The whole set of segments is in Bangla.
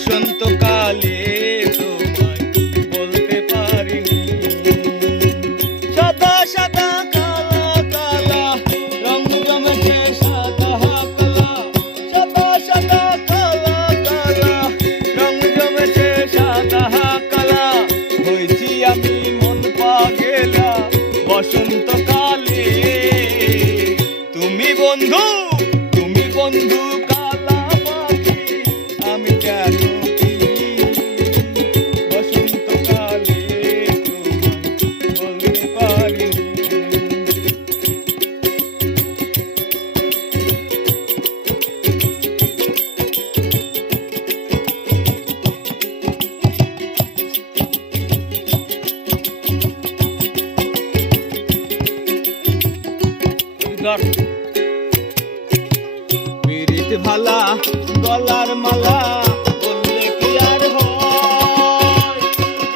বসন্তকালে তোমায় বলতে পারিনি। সাদা সাদা কালা কালা রং জমেছে সাদা কালা, সাদা সাদা কালা কালা রং জমেছে সাদা কালা। হয়েছি আমি মন পাগেলা বসন্তকালে। তুমি বন্ধু, তুমি বন্ধু কালা পাখি, আমি কেন কি বসন্তকালে তোমায় বলতে পারিনি। পিরিত ভালা গলার মালা বললে কি আর হয়,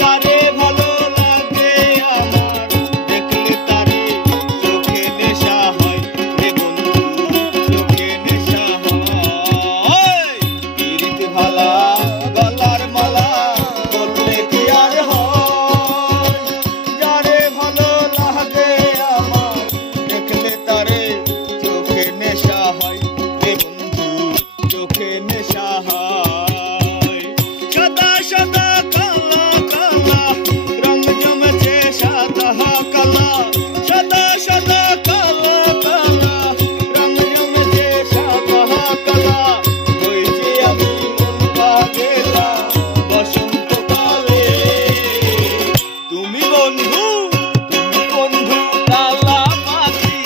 যারে ভালো লাগে আমার দেখলে তারে চোখে নেশা হয় রে বন্ধু, চোখে নেশা হয়। পিরিত ভালা গলার মালা বললে কি আর হয়, যারে ভালো লাগে আমার দেখলে তারে চোখে নেশা হয় রে বন্ধু, চোখে নেশা হয়। সাদা সাদা কালা কালা রং জমেছে সাদা কালা, সাদা সাদা কালা কালা রং জমেছে সাদা কালা। হয়েছে আমি মন পাগেলা বসন্তকালে। তুমি বন্ধু, তুমি বন্ধু কালা পাখি,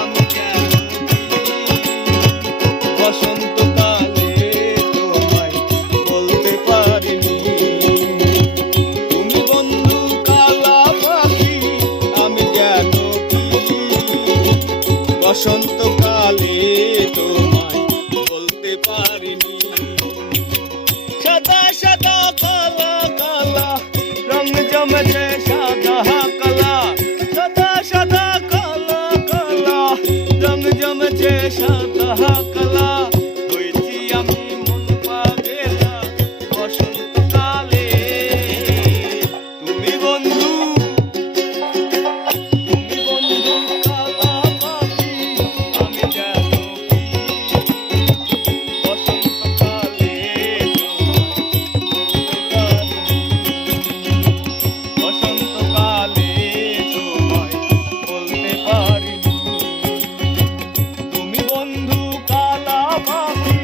আমি কেন বসন্তকালে তোমায় বলতে পারিনি। তুমি বন্ধু কালা পাখি, আমি কেন বসন্তকালে তোমায় বলতে পারিনি। সাদা সাদা কালা কালা রং জমেছে সাদা কালা, সাদা সাদা কালা কালা রং জমেছে সাদা কালা। হয়েছি আমি মন পাগেলা বসন্তকালে। তুমি বন্ধু, তুমি বন্ধু কালা পাখি, আমি কেন কি বসন্তকালে বসন্তকালে তোমায় বলতে পারিনি। তুমি বন্ধু কালা পাখি,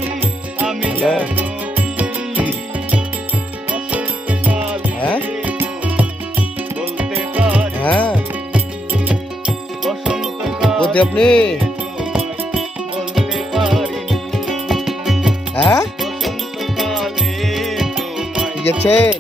আমি কেন বসন্তকালে বলতে পারি। বসন্তকালে আপনি বলতে পারিনি। হ্যাঁ বসন্তকালে তোমায় গেছেন।